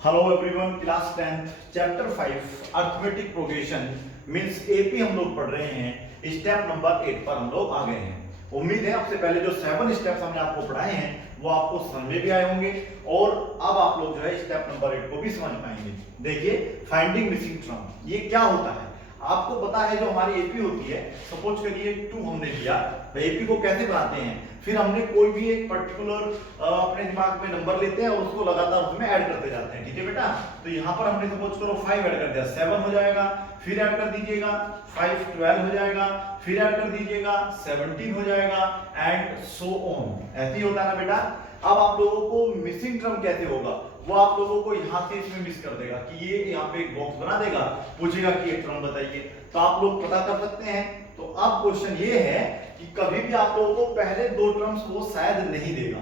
Hello everyone, class 10th chapter 5 arithmetic progression means AP हम लोग पढ़ रहे हैं। स्टेप नंबर 8 पर हम लोग आ गए हैं। उम्मीद है आपसे पहले जो 7 स्टेप्स हमने आपको पढ़ाए हैं वो आपको समझ में भी आए होंगे और अब आप लोग जो है स्टेप नंबर 8 को भी समझ पाएंगे। देखिए, फाइंडिंग मिसिंग टर्म ये क्या होता है आपको पता है। जो हमारी एपी होती है, सपोज करिए 2 हमने लिया, एपी को कैसे बनाते हैं, फिर हमने कोई भी एक पर्टिकुलर अपने दिमाग में नंबर लेते हैं और उसको लगातार उसमें ऐड करते जाते हैं। ठीक है बेटा, तो यहाँ पर हमने सपोज करो 5 ऐड कर दिया, 7 हो जाएगा, फिर ऐड कर दीजिएगा 5 12 हो जाएगा, फिर ऐड कर दीजिएगा 17 हो जाएगा एंड सो ऑन। ऐसे ही होता है ना बेटा। अब आप लोगों को मिसिंग टर्म कैसे होगा वो आप लोगों को यहाँ से इसमें मिस कर देगा कि ये यहाँ पे एक बॉक्स बना देगा, पूछेगा कि एक टर्म बताइए, तो आप लोग पता कर सकते हैं। तो अब क्वेश्चन ये है कि कभी भी आप लोगों को पहले 2 टर्म्स वो शायद नहीं देगा,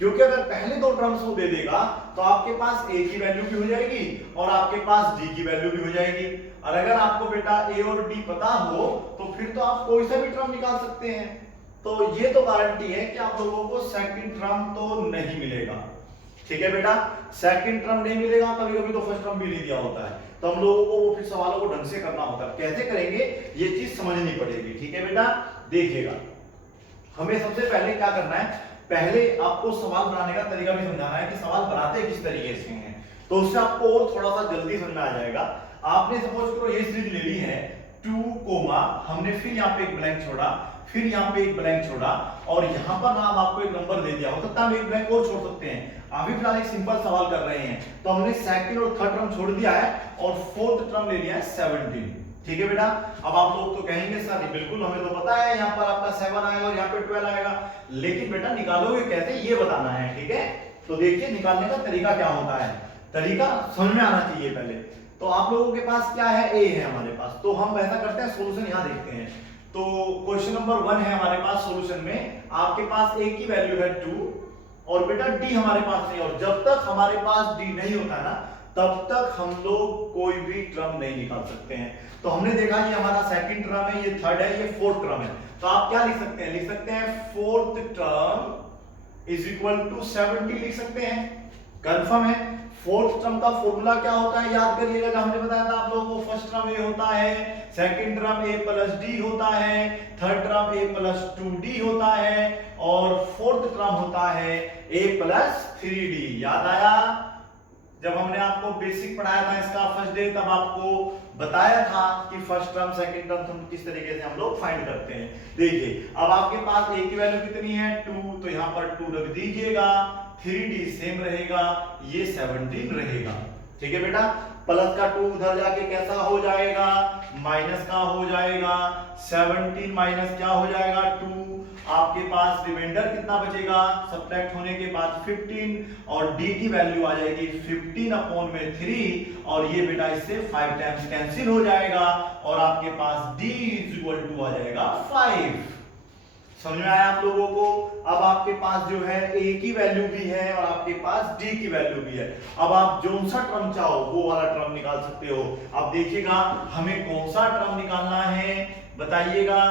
क्योंकि अगर पहले 2 टर्म्स वो दे देगा तो आपके पास a की वैल्यू भी हो जाएगी और आपके पास d की वैल्यू भी हो जाएगी। और अगर आपको बेटा a और d पता हो तो फिर तो आप कोई सा भी टर्म निकाल सकते हैं। तो ये तो गारंटी है कि आप लोगों को सेकंड टर्म तो नहीं मिलेगा। ठीक है बेटा, सेकंड टर्म नहीं मिलेगा। कभी कभी तो फर्स्ट टर्म भी नहीं दिया होता है, तो हम लोगों को वो फिर सवालों को ढंग से करना होता है। कैसे करेंगे ये चीज समझनी पड़ेगी। ठीक है बेटा, देखिएगा हमें सबसे पहले क्या करना है, पहले आपको सवाल बनाने का तरीका भी समझाना है कि सवाल बनाते किस तरीके से हैं, तो उससे आपको और थोड़ा सा जल्दी समझ में आ जाएगा। आपने सपोज करो ये सीरीज ले ली है 2 कोमा, हमने फिर यहाँ पे एक ब्लैंक छोड़ा, फिर यहाँ पे एक ब्लैंक छोड़ा और यहाँ पर नाम आपको एक नंबर दे दिया, हो सकता है हम एक ब्लैंक और छोड़ सकते हैं। अभी फिलहाल एक सिंपल सवाल कर रहे हैं, तो हमने सेकंड और थर्ड टर्म छोड़ दिया है और फोर्थ टर्म ले लिया है 17। ठीक है बेटा, अब आप लोग तो कहेंगे सर बिल्कुल हमें तो पता है यहाँ पर आपका 7 आएगा और यहाँ पे 12 आएगा, लेकिन बेटा निकालोगे कैसे ये बताना है। ठीक है, तो देखिए निकालने का तरीका क्या होता है, तरीका समझ में आना चाहिए पहले। तो आप लोगों के पास क्या है, a है हमारे पास, तो हम ऐसा करते हैं सॉल्यूशन यहाँ देखते हैं। तो क्वेश्चन नंबर 1 है हमारे पास, सॉल्यूशन में आपके पास a की वैल्यू है 2 और बेटा d हमारे पास नहीं, और जब तक हमारे पास d नहीं होता है ना तब तक हम लोग कोई भी टर्म नहीं निकाल सकते हैं। तो हमने देखा ये हमारा सेकंड टर्म है, ये थर्ड है, ये फोर्थ टर्म है, तो आप क्या लिख सकते हैं, लिख सकते हैं fourth term is equal to 70 लिख सकते हैं। कंफर्म है। फोर्थ टर्म का फॉर्मूला क्या होता है याद करिएगा, जो हमने बताया था आप लोगों को। फर्स्ट टर्म a होता है, second term a plus d होता है, third term a plus 2d होता है और फोर्थ टर्म होता है a प्लस 3d। याद आया, जब हमने आपको बेसिक पढ़ाया था इसका फर्स्ट डे, तब आपको बताया था कि फर्स्ट टर्म सेकंड टर्म किस तरीके से हम लोग फाइंड करते हैं। देखिए अब आपके पास a की वैल्यू कितनी है 2, तो यहाँ पर 2 रख दीजिएगा, 3d सेम रहेगा, ये 17 रहेगा। ठीक है बेटा, प्लस का 2 उधर जाके कैसा हो जाएगा, माइनस का हो जाएगा, 17 माइनस क्या हो जाएगा 2, आपके पास रिमाइंडर कितना बचेगा सब्ट्रैक्ट होने के बाद 15 और d की वैल्यू आ जाएगी 15 अपॉन में 3 और ये बेटा इससे 5 टाइम्स कैंसिल हो जाएगा और आपके पास d इज इक्वल टू आ जाएगा 5। समझ में आया आप लोगों को। अब आपके पास जो है a की वैल्यू भी है और आपके पास d की वैल्यू भी है। अब आप जो सा टर्म चाहो वो वाला टर्म निकाल सकते हो। अब देखिएगा हमें कौन सा टर्म निकालना है बताइएगा,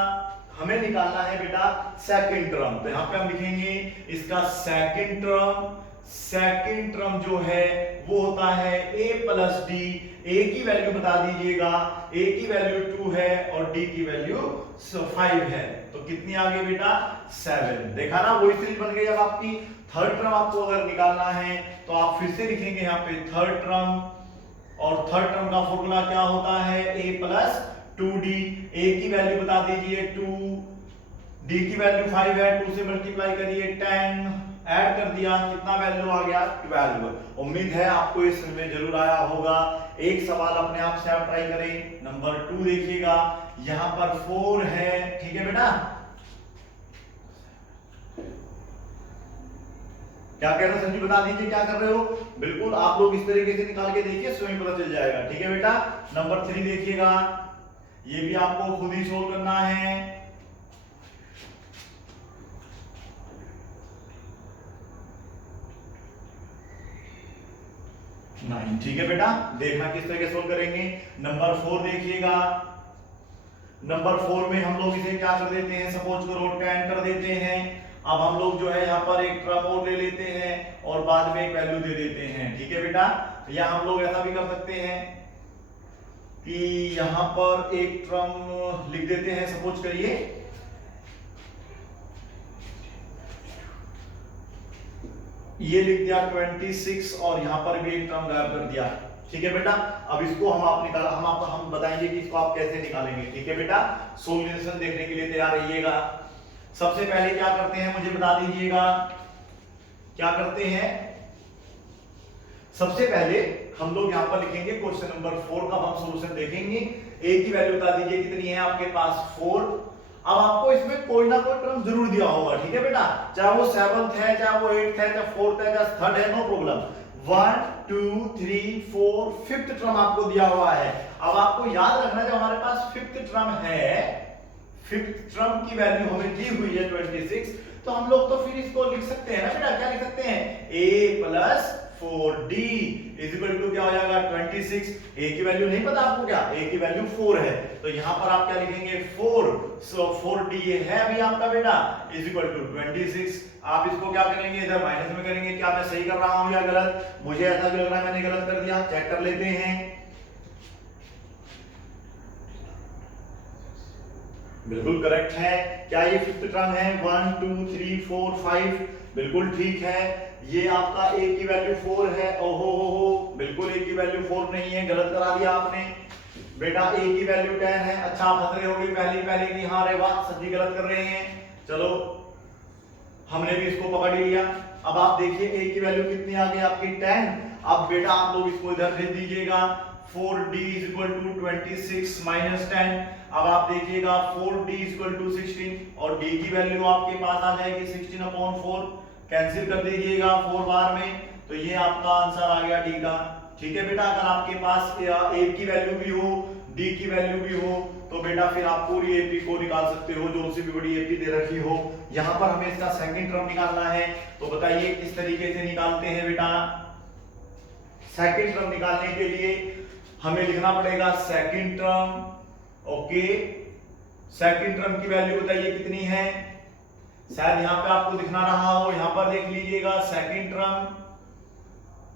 हमें निकालना है बेटा सेकंड टर्म। तो यहाँ पे हम लिखेंगे इसका सेकंड टर्म। सेकंड टर्म जो है वो होता है a प्लस d। a की वैल्यू बता दीजिएगा, a की वैल्यू 2 है और d की वैल्यू 5 है, तो कितनी आ गई बेटा 7। देखा ना वही सीरीज बन गई। अब आपकी थर्ड टर्म आपको अगर निकालना है तो आप फिर से लिखेंगे यहाँ पे थर्ड टर्म, और थर्ड टर्म का फॉर्मूला क्या होता है a प्लस 2d। a की वैल्यू बता दीजिए 2, d की वैल्यू 5 है, 2 से मल्टीप्लाई करिए 10, ऐड कर दिया कितना वैल्यू आ गया 12। उम्मीद है आपको ये समझ में जरूर आया होगा। एक सवाल अपने आप से आप ट्राई करें, नंबर 2 देखिएगा, यहां पर 4 है। ठीक है बेटा, क्या कह रहे हो संजीव बता दीजिए क्या कर रहे हो। बिल्कुल आप लोग इस तरीके से निकाल के देखिए, स्वयं पता चल जाएगा। ठीक है बेटा, नंबर 3 देखिएगा, ये भी आपको खुद ही सोल्व करना है। नहीं, ठीक है बेटा, देखना किस तरह से सोल्व करेंगे। नंबर 4 देखिएगा, नंबर 4 में हम लोग इसे क्या कर देते हैं, सपोज करो 10 कर देते हैं। अब हम लोग जो है यहाँ पर एक टर्म और ले लेते हैं और बाद में एक वैल्यू दे देते हैं। ठीक है बेटा। या हम लोग ऐसा भी कर सकते हैं कि यहां पर एक टर्म लिख देते हैं, सपोज करिए ये लिख दिया 26 और यहां पर भी एक टर्म गायब कर दिया, ठीक है बेटा। अब इसको हम बताएंगे कि इसको आप कैसे निकालेंगे, ठीक है बेटा। सॉल्यूशन देखने के लिए तैयार रहिएगा। सबसे पहले क्या करते हैं मुझे बता दीजिएगा, क्या करते हैं। सबसे पहले हम लोग यहां पर लिखेंगे क्वेश्चन नंबर 4 का हम सॉल्यूशन देखेंगे। ए की वैल्यू बता दीजिए कितनी है आपके पास 4। अब आपको इसमें कोई ना कोई टर्म जरूर दिया होगा, ठीक है बेटा, चाहे वो 7th है, चाहे वो 8th है, चाहे 4th है, चाहे 3rd है, नो प्रॉब्लम। 1 2 3 4 5th टर्म आपको दिया हुआ है। अब आपको याद रखना जब हमारे पास 5th टर्म है, 5th टर्म की वैल्यू हमें दी हुई है 26, तो हम लोग तो फिर इसको लिख सकते हैं ना बेटा, क्या लिख सकते हैं, a plus 4d is equal to क्या हो जाएगा 26। a की वैल्यू नहीं पता आपको, क्या a की वैल्यू 4 है, तो यहां पर आप क्या लिखेंगे 4, सो 4d ये है अभी आपका बेटा इज इक्वल टू 26। आप इसको क्या करेंगे, इधर माइनस में करेंगे। क्या मैं सही कर रहा हूं या गलत, मुझे ऐसा भी लग रहा है मैंने गलत कर दिया, चेक कर लेते हैं। बिल्कुल करेक्ट है। क्या ये 5th टर्म है, 1 2 3 4 5, बिल्कुल ठीक है। ये आपका a की वैल्यू 4 है, ओहो हो, बिल्कुल a की वैल्यू 4 नहीं है, गलत करा दिया आपने बेटा। a की वैल्यू 10 है। अच्छा आप हंस रहे होंगे पहले कि हाँ रे वाह सच्ची गलत कर रहे हैं। चलो हमने भी इसको पकड़ लिया। अब आप देखिए a की वैल्यू कितनी आ गई आपकी 10। अब बेटा आप लोग इसको इधर भेज दीजिएगा, 4d is equal to 26 minus 10। अब आप देखिएगा 4d is equal to 16 और d की वैल्यू आपके पास आ जाएगी 16/4, कैंसिल कर दीजिएगा 4 बार में, तो ये आपका आंसर आ गया d का, ठीक है बेटा। अगर आपके पास a की वैल्यू भी हो, d की वैल्यू भी हो, तो बेटा फिर आप पूरी एपी को निकाल सकते हो, जो सी भी बड़ी एपी दे रखी हो। यहां पर हमें इसका सेकंड टर्म निकालना है, तो बताइए किस तरीके से निकालते हैं बेटा। सेकंड टर्म निकालने के लिए हमें लिखना पड़ेगा second term, okay. Second term की वैल्यू बताइए कितनी है, शायद यहां पे आपको दिखना रहा हो, यहां पर देख लीजिएगा सेकंड टर्म।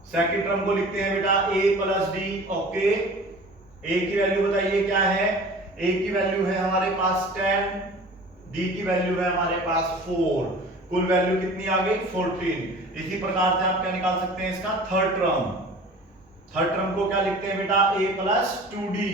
सेकंड टर्म को लिखते हैं बेटा a plus d, okay. a की वैल्यू बताइए क्या है, a की वैल्यू है हमारे पास 10, d की वैल्यू है हमारे पास 4, कुल वैल्यू कितनी आ गई 14। इसी प्रकार से आप क्या निकाल सकते हैं इसका थर्ड टर्म। थर्ड टर्म को क्या लिखते हैं बेटा a प्लस 2d,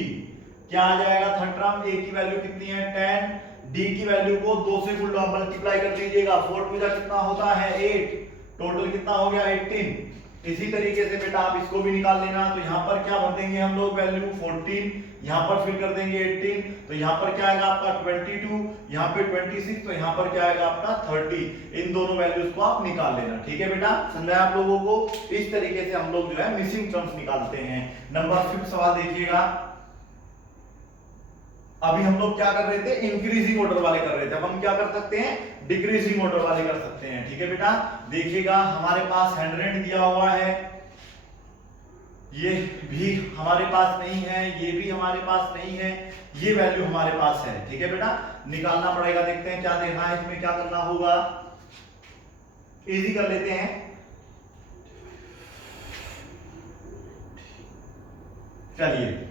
क्या आ जाएगा थर्ड टर्म, a की वैल्यू कितनी है 10, d की वैल्यू को 2 से मल्टीप्लाई कर दीजिएगा, 4 टू जा कितना होता है 8, टोटल कितना हो गया 18। इसी तरीके से बेटा आप इसको भी निकाल लेना, तो यहाँ पर क्या भर देंगे हम लोग वैल्यू 14, यहाँ पर फिर कर देंगे 18, तो यहाँ पर क्या आएगा आपका 22, यहाँ पे 26, तो यहाँ पर क्या आएगा आपका 30। इन दोनों वैल्यूज को आप निकाल लेना, ठीक है बेटा, समझा आप लोगों को। इस तरीके से हम लोग जो है मिसिंग टर्म्स निकालते हैं। नंबर 5 सवाल देखिएगा। अभी हम लोग क्या कर रहे थे, इंक्रीजिंग ऑर्डर वाले कर रहे थे, अब हम क्या कर सकते हैं डिक्रीजिंग ऑर्डर वाले कर सकते हैं, ठीक है बेटा। देखिएगा हमारे पास 100 दिया हुआ है, ये भी हमारे पास नहीं है, ये भी हमारे पास नहीं है, ये वैल्यू हमारे पास है, ठीक है बेटा। निकालना पड़ेगा, देखते हैं क्या देखना है इसमें, क्या करना होगा, इजी कर लेते हैं। चलिए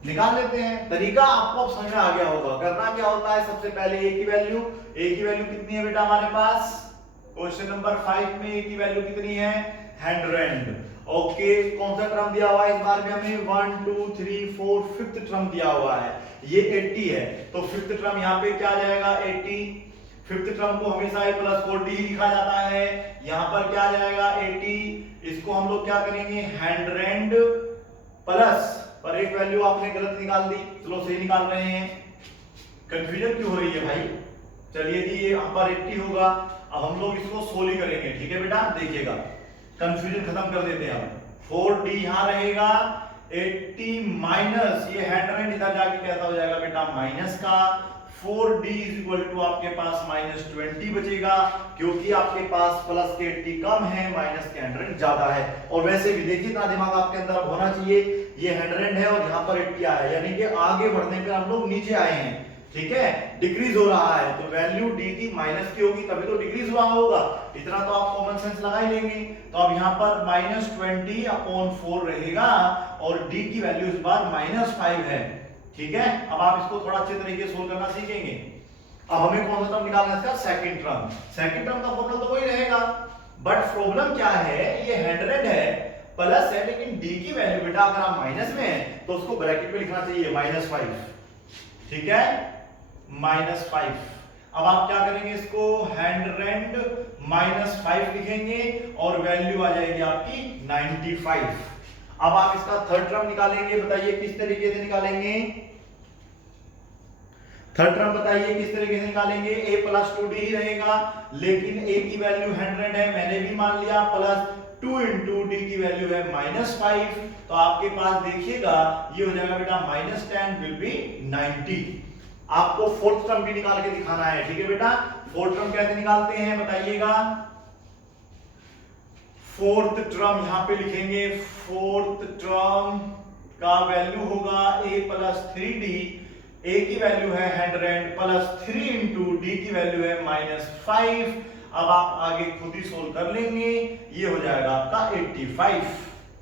निकाल लेते हैं, तरीका आपको अब समझ में आ गया होगा। करना क्या होता है, सबसे पहले a की वैल्यू कितनी है बेटा हमारे पास, क्वेश्चन नंबर 5 में a की वैल्यू कितनी है 100, ओके। कौन सा टर्म दिया हुआ है इस बार में हमें 1 2 3 4 5th टर्म दिया हुआ है, ये 80 है, तो 5th टर्म यहाँ पे क्या आ जाएगा 80। 5th टर्म को हमेशा a प्लस 4d ही लिखा जाता है, यहाँ पर क्या आ जाएगा 80, इसको हम लोग क्या करेंगे 100 प्लस, पर एक वैल्यू आपने गलत निकाल दी, चलो सही निकाल रहे हैं, कंफ्यूजन क्यों हो रही है भाई। चलिए जी ये यहाँ पर 80 होगा, अब हम लोग इसको सोल्व करेंगे, ठीक है बेटा। देखिएगा कंफ्यूजन खत्म कर देते हैं हम, 4d यहाँ रहेगा 80 माइनस ये 100 इधर जाके कैसा हो जाएगा बेटा माइनस का, 4d इज इक्वल टू आपके पास -20 बचेगा, क्योंकि आपके पास प्लस के 80 कम है, माइनस के 100 ज्यादा है। और वैसे भी देखिए इतना दिमाग आपके अंदर होना चाहिए, ये 100 है और यहाँ पर 80 आया है, यानी कि आगे बढ़ने पे हम लोग नीचे आए हैं, ठीक है, डिक्रीज हो रहा है तो वैल्यू डी की माइनस की होगी तभी तो डिक्रीज हुआ होगा, इतना तो आप कॉमन सेंस लगा ही लेंगे। तो अब यहाँ पर -20/4 रहेगा और डी की वैल्यू इस बार -5 है। ठीक है, अब आप इसको थोड़ा अच्छे तरीके से सोल्व करना सीखेंगे। अब हमें कौन सा टर्म निकालना है इसका, सेकंड टर्म। सेकंड टर्म का फॉर्मूला तो वही रहेगा, बट प्रॉब्लम क्या है, ये 100 है प्लस है, लेकिन डी की वैल्यू बेटा अगर आप माइनस में है तो उसको ब्रैकेट में लिखना चाहिए -5। ठीक है, -5। अब आप क्या करेंगे, इसको 100 -5 लिखेंगे और वैल्यू आ जाएगी आपकी 95। अब आप इसका थर्ड टर्म निकालेंगे, बताइए किस तरीके से निकालेंगे। थर्ड टर्म बताइए किस तरीके से निकालेंगे, a + 2d ही रहेगा, लेकिन a की वैल्यू 100 है मैंने भी मान लिया, प्लस 2 × d की वैल्यू है -5, तो आपके पास देखिएगा ये हो जाएगा बेटा -10 विल बी 90। आपको फोर्थ टर्म भी निकाल के दिखाना है। ठीक है बेटा, फोर्थ टर्म कैसे निकालते हैं बताइएगा। फोर्थ टर्म यहां पे लिखेंगे, फोर्थ टर्म का वैल्यू होगा a + 3d, a की वैल्यू है 100 प्लस 3 × d की वैल्यू है -5। अब आप आगे खुद ही सोल्व कर लेंगे, ये हो जाएगा आपका 85।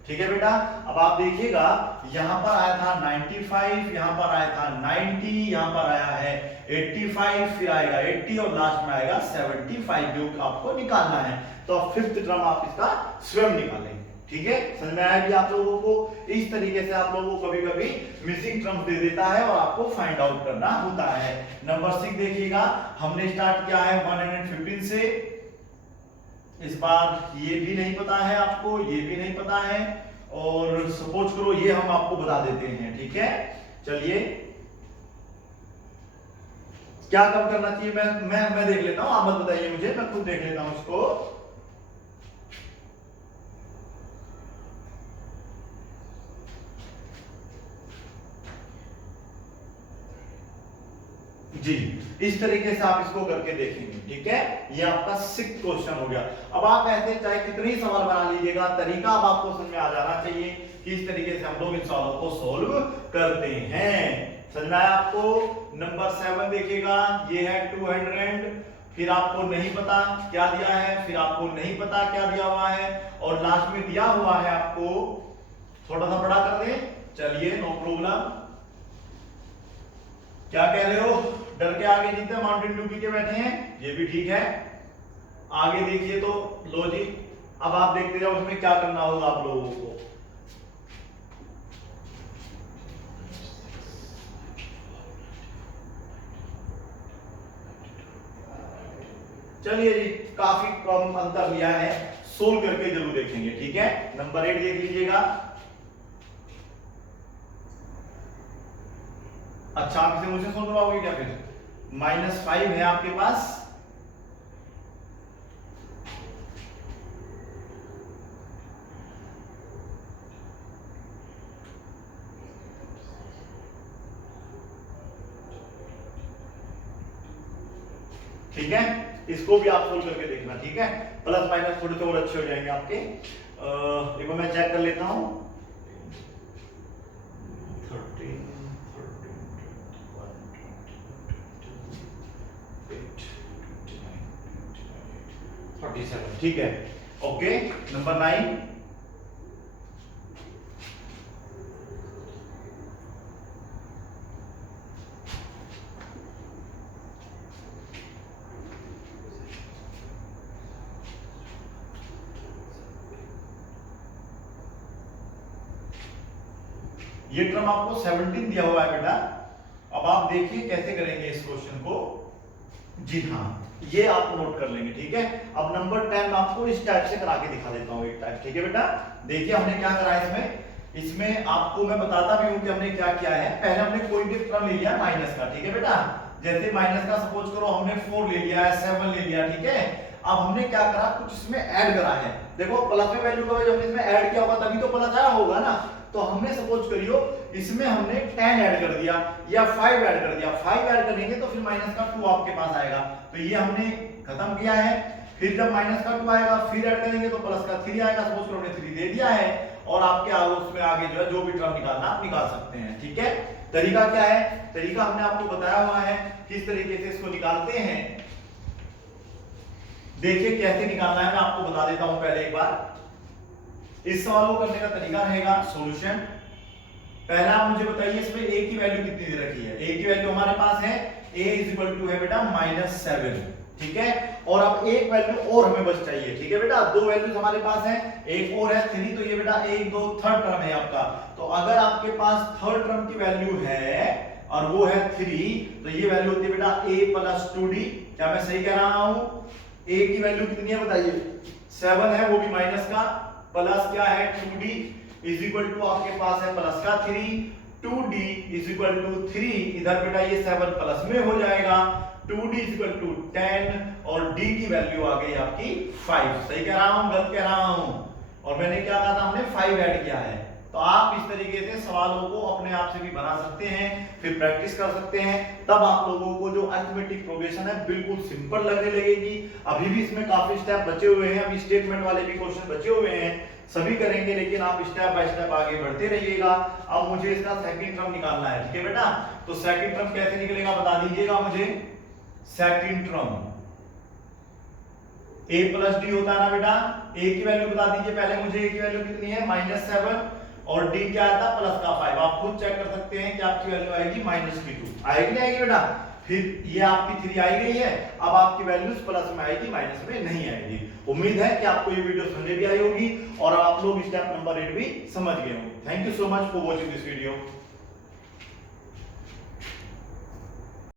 ठीक है बेटा, अब आप देखिएगा यहां पर आया था 95, यहां पर आया था 90, यहां पर आया है 85, फिर आएगा 80 और लास्ट में आएगा 75 जो आपको निकालना है। तो अब फिफ्थ टर्म आप इसका स्वयं निकालेंगे। ठीक है, समझ में आया भी आप लोगों को। इस तरीके से आप लोगों को कभी-कभी मिसिंग टर्म्स दे देता है और आपको फाइंड आउट करना होता है। नंबर 6 देखिएगा, हमने स्टार्ट किया है 115 से। इस बार ये भी नहीं पता है आपको, ये भी नहीं पता है, और सपोज करो ये हम आपको बता देते हैं। ठीक है, चलिए क्या कम करना चाहिए, मैं देख लेता हूं, आप मत बताइए मुझे, मैं खुद देख लेता हूं इसको। जी, इस तरीके से आप इसको करके देखेंगे। ठीक है, ये आपका 6th क्वेश्चन हो गया। अब आप ऐसे चाहे कितने ही सवाल बना लीजिएगा, तरीका अब आपको समझ में आ जाना चाहिए कि इस तरीके से हम लोग इन सवालों को सोल्व करते हैं। समझ में आया आपको। नंबर 7 देखिएगा, ये है 200, फिर आपको नहीं पता क्या दिया है, फिर आपको नहीं पता क्या दिया हुआ है, और लास्ट में दिया हुआ है आपको, थोड़ा सा बड़ा कर दे, चलिए नो प्रॉब्लम। क्या कह रहे हो, डर के आगे जीते माउंटेन ड्यू पी के बैठे हैं, ये भी ठीक है। आगे देखिए तो लो जी, अब आप देखते जाओ उसमें क्या करना होगा आप लोगों को। चलिए जी, काफी कम अंतर लिया है, सोल्व करके जरूर देखेंगे। ठीक है, नंबर 8 देख लीजिएगा। अच्छा, आप इसे मुझसे सोल्व करवाओगे क्या फिर? -5 है आपके पास, ठीक है, इसको भी आप सोल्व करके देखना। ठीक है, प्लस माइनस थोड़े से और अच्छे हो जाएंगे आपके। एक बार मैं चेक कर लेता हूं। 13, 47, ठीक है। ओके, नंबर 9, ये टर्म आपको 17 दिया हुआ है बेटा। अब आप देखिए कैसे करेंगे इस क्वेश्चन को। जी हाँ, ये आप नोट कर लेंगे। ठीक है, अब नंबर 10 आपको इस टाइप से करा के दिखा देता हूं एक टाइप। ठीक है बेटा, देखिए हमने क्या करा है इसमें आपको मैं बताता भी हूं कि हमने क्या किया है। पहले हमने कोई भी टर्म ले लिया माइनस का। ठीक है बेटा, जैसे माइनस का सपोज करो हमने 4 ले लिया है, 7 ले लिया। ठीक है, अब हमने क्या करा, कुछ इसमें ऐड करा है। देखो प्लस में वैल्यू का जब हमने इसमें ऐड किया होगा तभी तो प्लस आया होगा ना। तो हमने सपोज करियो इसमें हमने 10 ऐड कर दिया या 5 ऐड कर दिया। 5 ऐड करेंगे तो फिर माइनस का 2 आपके पास आएगा, तो ये हमने खत्म किया है। फिर जब माइनस का 2 आएगा फिर ऐड करेंगे तो प्लस का 3 आएगा। सपोज करो हमने 3 दे दिया है और आपके आगे उसमें आगे जो है जो भी टर्म निकालना आप निकाल सकते हैं। ठीक है, तरीका क्या है, तरीका हमने आपको बताया हुआ है किस तरीके से इसको निकालते हैं। देखिए कैसे निकालना है, मैं आपको बता देता हूं पहले एक बार। इस सवाल को करने का तरीका रहेगा सॉल्यूशन। पहला आप मुझे बताइए इसमें a की वैल्यू कितनी दे रखी है। a की वैल्यू हमारे पास है a इक्वल टू है बेटा -7, ठीक है। और अब एक वैल्यू और हमें बच चाहिए, ठीक है बेटा। दो वैल्यूज हमारे पास है, एक और है 3, तो ये बेटा 1 2 थर्ड टर्म है आपका। तो अगर आपके पास थर्ड टर्म की वैल्यू है और वो है 3, तो ये वैल्यू होती है बेटा a प्लस 2d। क्या मैं सही कह रहा हूं? a की वैल्यू कितनी है बताइए, 7 है, वो भी माइनस का, प्लस क्या है 2d इज इक्वल टू आपके पास है प्लस का 3, 2d इज इक्वल टू 3, इधर बेटा ये 7 प्लस में हो जाएगा, 2d इज इक्वल टू 10 और d की वैल्यू आ गई आपकी 5। सही कह रहा हूं गलत कह रहा हूं? और मैंने क्या कहा था, हमने 5 ऐड किया है। तो आप इस तरीके से सवालों को अपने आप से भी बना सकते हैं, फिर प्रैक्टिस कर सकते हैं, तब आप लोगों को जो अरिथमेटिक प्रोग्रेशन है बिल्कुल सिंपल लगने लगेगी। अभी भी इसमें काफी स्टेप बचे हुए हैं, अभी स्टेटमेंट वाले भी क्वेश्चन बचे हुए हैं, सभी करेंगे, लेकिन आप स्टेप बाय स्टेप आगे बढ़ते रहिएगा। अब मुझे इसका सेकंड टर्म निकालना है, ठीक है बेटा। तो सेकंड टर्म कैसे निकलेगा बता दीजिएगा मुझे। Second term a plus D होता है ना बेटा। a की वैल्यू बता दीजिए पहले मुझे, a की वैल्यू कितनी है -7 और d क्या आता है प्लस का 5। आप खुद चेक कर सकते हैं कि आपकी वैल्यू आएगी -2 आएगी, आएगी बेटा। फिर ये आपकी 3 आई गई है, अब आपकी वैल्यूज प्लस में आएगी, माइनस में नहीं आएगी। उम्मीद है कि आपको ये वीडियो समझ भी आई होगी और आप लोग स्टेप नंबर 8 भी समझ गए होंगे। Thank you so much for watching this video.